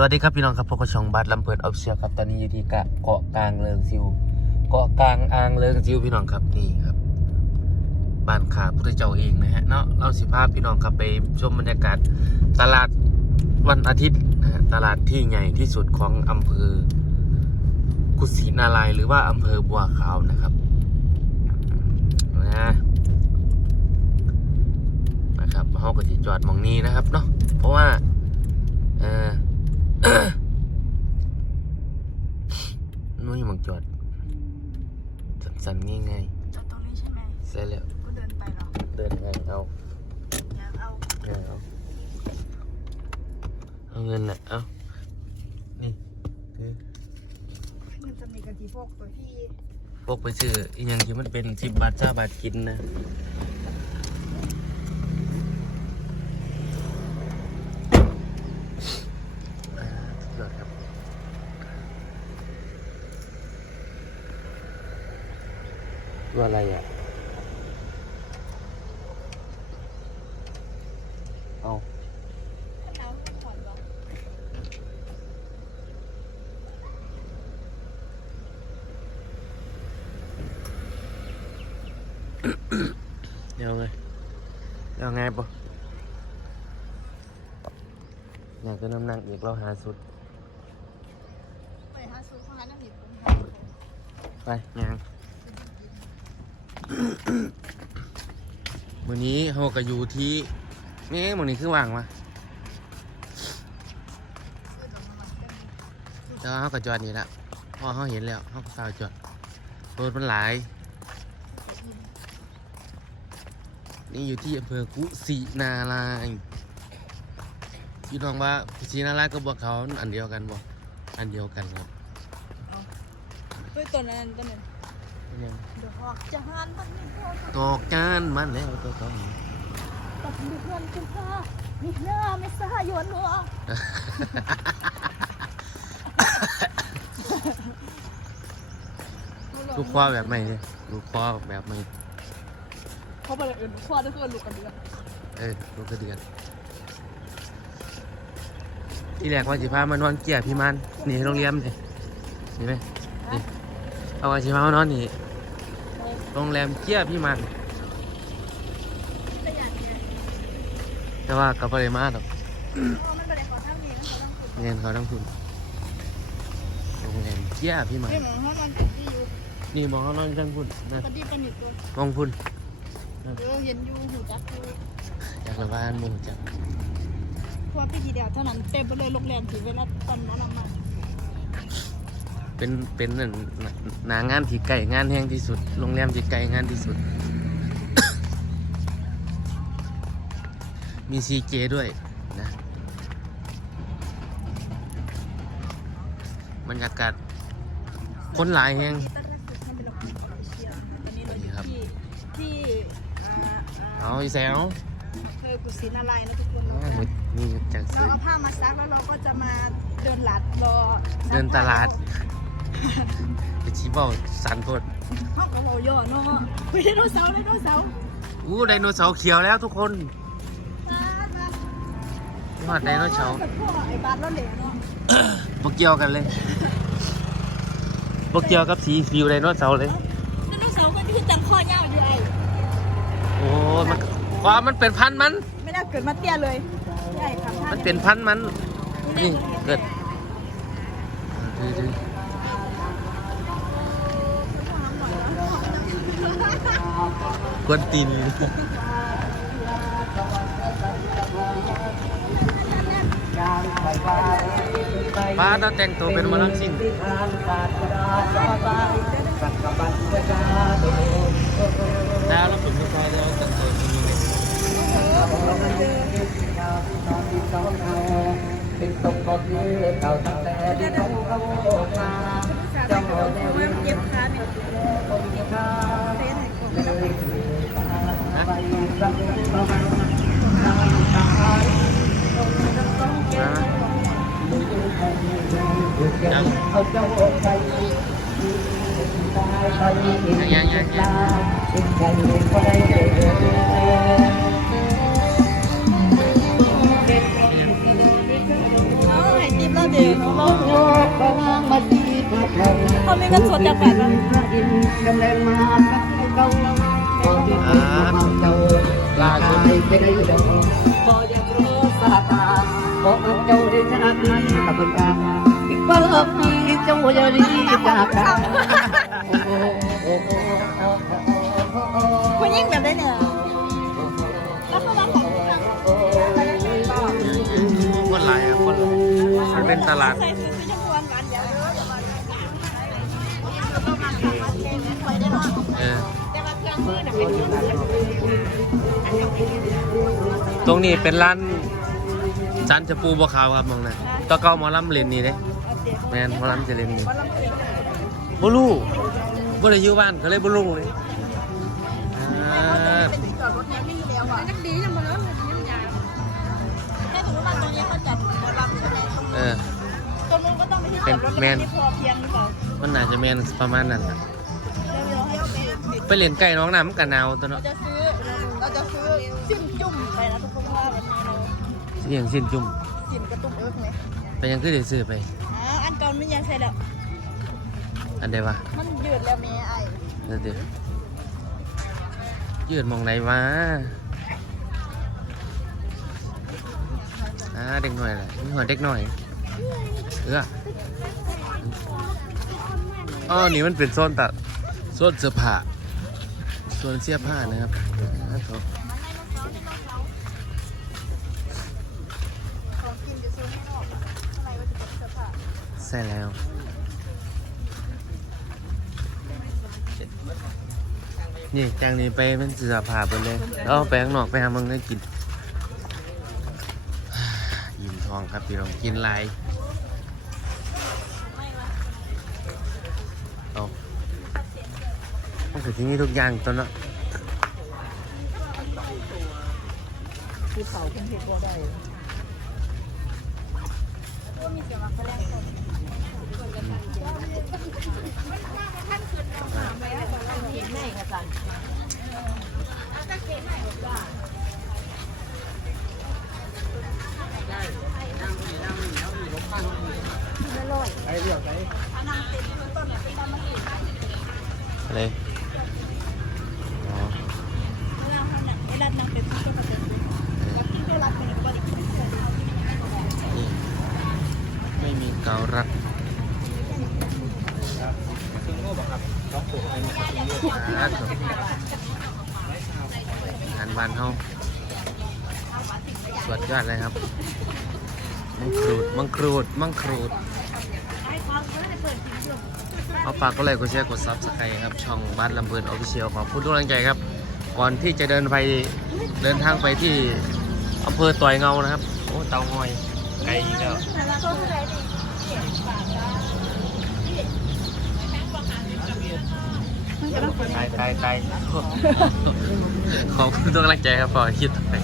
สวัสดีครับพี่น้องครับพบกับช่องบัตรลำเพลินออฟเชียครับตอนนี้อยู่ที่เกาะเกาะกลางเลิงซิวเกาะกลางอ่างเลิงซิวพี่น้องครับนี่ครับบ้านขาพุทธเจ้าเองนะฮะเนาะเราสิพาพพี่น้องครับไปชมบรรยากาศตลาดวันอาทิตย์นะฮะตลาดที่ใหญ่ที่สุดของอำเภอกุศินารายหรือว่าอำเภอบัวขาวนะครับนะนะครับเขาก็จะจอดมองนี้นะครับเนาะเพราะว่าเออ มังจอดสั่นๆง่ายจอดตรงนี้ใช่ไหมๆเสร็จแล้วก็เดินไปเหรอเดินไปเอาอยากเอาเอาเอาเงินน่ะเอานี่ถือมันจะมีกะทิพวกตัวที่พวกไปซื้ออีหยังที่มันเป็นสิบบาทเจ้าบาทกินนะอ่าสุดยอดครับ ตัวอะไรอะ เอาถ้าน้ำผ่อนเหรอเดี๋ยวไงเดี๋ยวไงปะอยากจะน้ำหนักอีกเราหาสุด ไปหาซื้อข้าวน้ำหนิบผมหาไปยัง มื้อนี้เราก็อยู่ที่นี่มื้อนี้คือว่างวะแต่ว่าเขาก็จอดนี่ละพอเขาเห็นแล้วเขาก็สาวจอดรถมันหลาย นี่อยู่ที่อำเภอกุสินารายพี่น้องว่ากุสินารายกับบัวเขาอันเดียวกันบ่อันเดียวกันครับเฮ้ยตัวนั้นตัวนั้น ยวหอกจะหันมันไม่พอตอกจานมันแล้วตัวต้องตัดเดือนกุมภามีหน้าไม่สายวนหัวลูกคว้าแบบใหม่เลยลูกคว้าแบบใหม่เขาไปเลยเอื่นคว้าได้เพื่อนลูกกันเดือนเออลูกกระเดือนที่แรกว่าสิพามานอนเกียร์พี่มันนี่โรงเรียนนี่นี่ไหมนี่ เอาว่าสิพามานอนนี่โรงแรมเกียร์พี่มันแต่อย่างนี้แต่ว่ากับปริมาตรอกอ๋อมันไปเลยขอทั้งนี้เขาต้องขุดเงินเขาต้องทุนโรงแรมเกียร์พี่มันไม่เหมือนเขามันติดที่อยู่นี่มองเขานอนจังพุ่นนะปฏิบัติตัวมองพุ่นเดี๋ยวเห็นอยู่หูจักอยู่อยากระบานหมูจักเพราะว่าพี่ทีเดียวเท่านั้นเต็มไปเลยโรงแรมถึงเวลาตอนนั้นมา เป็นเป็นนั่นหนางานที่ไก่งานแห้งที่สุดโรงแรมที่ไก่งานที่สุด มีซีเจด้วยนะบรรยากาศคนหลายแห้งครับที่ที่อ่าเอาอีแซวเธอกุศินาลัยนะทุกคนอ๋อนี่จากเราซื้อเอาผ้ามาซักแล้วเราก็จะมาเดินหลัดรอเดินตลาด ไปชี้เบ้าสันโพดห้องกับเราย่อเนาะคุยไดโนเสาร์ไดโนเสาร์อู้ไดโนเสาร์เขียวแล้วทุกคนมาไดโนเสาร์พ่อไอ้บาสเราเหลวเนาะบกเกี่ยวกันเลยบกเกี่ยวกับสีฟิวไดโนเสาร์เลยไดโนเสาร์ก็คือจังข้อยาวอยู่ไอ้โอ้ยมันความมันเป็นพันธุ์มัน ไม่ได้เกิดมาเตี้ยเลยใช่ครับมันเป็นพันธุ์มันนี่เกิดดูดู กวนตีนป้าเราแต่งตัวเป็นมอลำซิ่งแล้วเราเป็นผู้ชายเราแต่งตัวเป็นยังไงเป็นตกกดมือเก่าตั้งแต่ที่เขาเข้ามาเจ้าของเว็บเย็บขาเนี่ยเต้นให้ก่อน ไปสักประมาณ ยังเอาไปตายไปยังยังยังเป็นใครก็ได้เลยเอาให้ติ๊บเราเดดี๋ยวน้องเราเขามีเงินสดจากบาทบ้าง อ่าล่าสุดพออยากรู้สาตาบอกเจ้าได้จากนั้นกับเพื่อนกันอีกว่าที่เจ้าอย่าดีจากกันคุณยิ่งแบบได้เนี่ยแล้วเขามาของทุกครั้งคนหลายครับคนหลมันเป็นตลาด ต่ว่าเครื่องมือน่ะเป็นเครื่องมือตรงนี้เป็นร้านจันจะปูบัวขาวครับมองนะตะเกาหมอลำเลนนี่เด้แมนหมอลำจะเลนนี่บ่รู้บ่ได้อยู่บ้านก็เลยบ่รู้เลยอ่าเป็นที่จอดรถเนี่ยมีแล้วอะนักดีจังมาแล้วยังยาวแค่สมมติว่าตรงนี้เขาจัดหมอลำใช่ไหมเออตรงนู้นก็ต้องไปที่จอดรถเป็นแมนที่พอเพียงหรือเปล่ามันน่าจะแมนประมาณนั้นล่ะเดี๋ยวให้ ไปไปเล่นไก่น้องน้ำมันกันหนาวตัวเราเนาะจะซื้อ เราจะซื้อซิมจุ่มไปนะทุกคนว่าแบบนี้เราเสียงสิ้นจุ่มซิมกระตุ้มเอิร์กเลยไปยังคือได้ซื้อไปอ่าอันเก่ามันยังใช่แล้ว อันใดวะมันยืดแล้วแม่ไอ้เดี๋ยวเดี๋ยวยืดมองไหนวะอ่าเด็กหน่อยแหละมีหัวเด็กหน่อยเอออ๋อนี่มันเป็นโซนตัดโซนเสื้อผ้า โซนเสื้อผ้านะครับครับให้นอกอะอะไรว่าจะเป็นเสื้อผ้าใส่แล้วนี่จางนี้ไปเป็นเสื้อผ้าไปเลย แล้วเอาไปข้างนอกไปหามึงได้กิน ยิ้มทองครับพี่น้องกินลายเอา มันคือที่นี่ทุกอย่างตัวเนาะคือเผาเป็นเห็ดก็ได้ก็มีเสียงมาแสดงคนไม่ลอย ไอ้เรื่องไหน อันนั้นเต็มต้นเนี่ยเป็นตามมาอีก อะไรอ๋อ เวลาทำเนี่ยเวลานางเป็นผู้ก็มาเป็นแล้วที่ก็รับเป็นบริการ นี่ไม่มีเกาลัด ซึ่งโง่บอกครับต้องปลูกให้มันเป็นเรื่อง อ่าครับงานบ้านเฮา สวดยอดเลยครับ มังครูด มังครูด มังครูด เอาฝากก็เลยกดแชร์กดซับสไครต์ครับ ช่องบ้านลำเพลินออฟฟิเชียลขอบคุณทุกกำลังใจครับ ก่อนที่จะเดินไป เดินทางไปที่อำเภอต่อยเงานะครับ โอ้ เตางอย ไกลอีกแล้วตายตายตายขอบคุณทุกกำลังใจครับพอคิดไป